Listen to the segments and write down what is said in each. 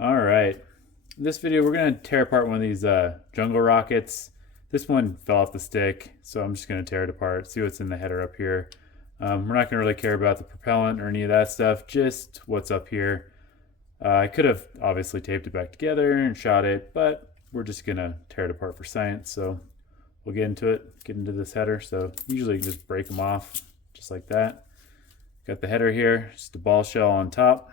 All right. In this video, we're going to tear apart one of these jungle rockets. This one fell off the stick, so I'm just going to tear it apart, see what's in the header up here. We're not going to really care about the propellant or any of that stuff, just what's up here. I could have obviously taped it back together and shot it, but we're just going to tear it apart for science. So we'll get into it, get into this header. So usually you just break them off just like that. Got the header here, just a ball shell on top.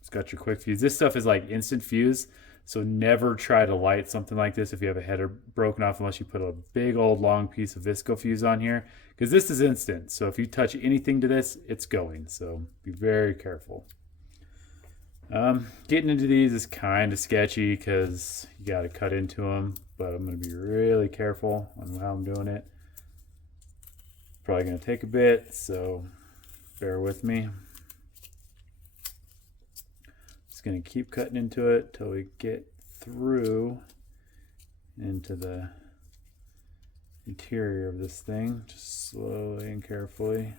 It's got your quick fuse. This stuff is like instant fuse, so never try to light something like this if you have a header broken off unless you put a big old long piece of visco fuse on here, because this is instant. So if you touch anything to this, it's going. So be very careful. Getting into these is kind of sketchy because you got to cut into them, but I'm going to be really careful on how I'm doing it. Probably going to take a bit, so bear with me. Just going to keep cutting into it till we get through into the interior of this thing, just slowly and carefully.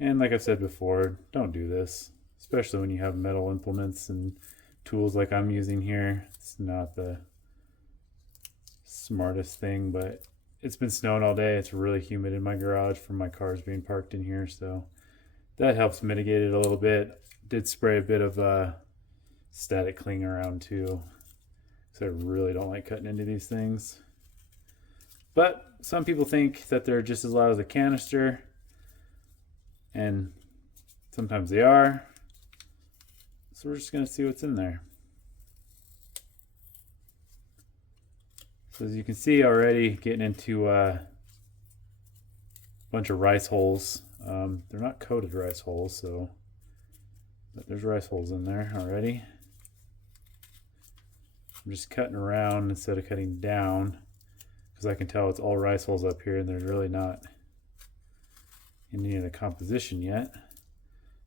And like I've said before, don't do this, especially when you have metal implements and tools like I'm using here. It's not the smartest thing, but it's been snowing all day. It's really humid in my garage from my cars being parked in here, so that helps mitigate it a little bit. Did spray a bit of static cling around too, so I really don't like cutting into these things. But some people think that they're just as loud as a canister, and sometimes they are. So we're just going to see what's in there. So as you can see already, getting into a bunch of rice holes. They're not coated rice holes, but there's rice holes in there already. I'm just cutting around instead of cutting down, because I can tell it's all rice holes up here and there's really not any of the composition yet.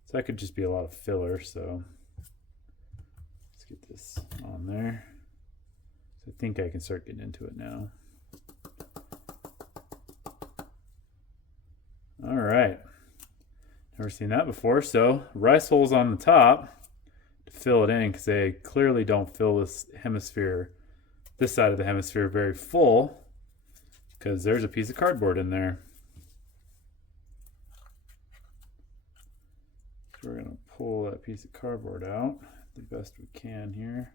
So that could just be a lot of filler, so let's get this on there. I think I can start getting into it now. All right, never seen that before. So rice holes on the top to fill it in, because they clearly don't fill this hemisphere, this side of the hemisphere, very full, because there's a piece of cardboard in there. So we're gonna pull that piece of cardboard out the best we can here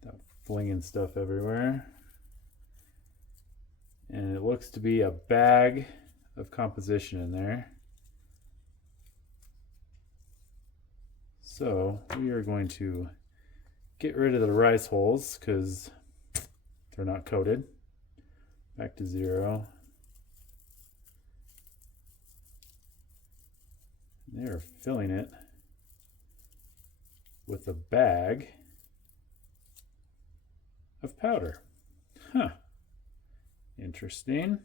without flinging stuff everywhere. And it looks to be a bag of composition in there. So we are going to get rid of the rice holes because they're not coated. Back to 0. They are filling it with a bag of powder. Huh. Interesting.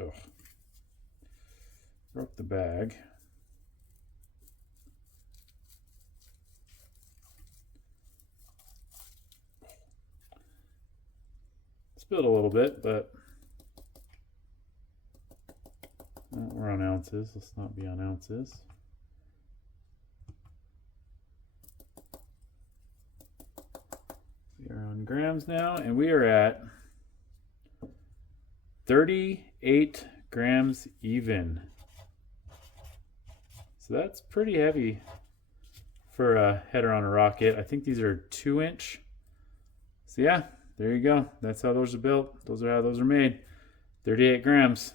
Ugh. Broke the bag. Spilled a little bit, but we're on ounces. Let's not be on ounces. We are on grams now, and we are at 38 grams even. So that's pretty heavy for a header on a rocket. I think these are 2-inch. So yeah, there you go. That's how those are built. Those are how those are made. 38 grams.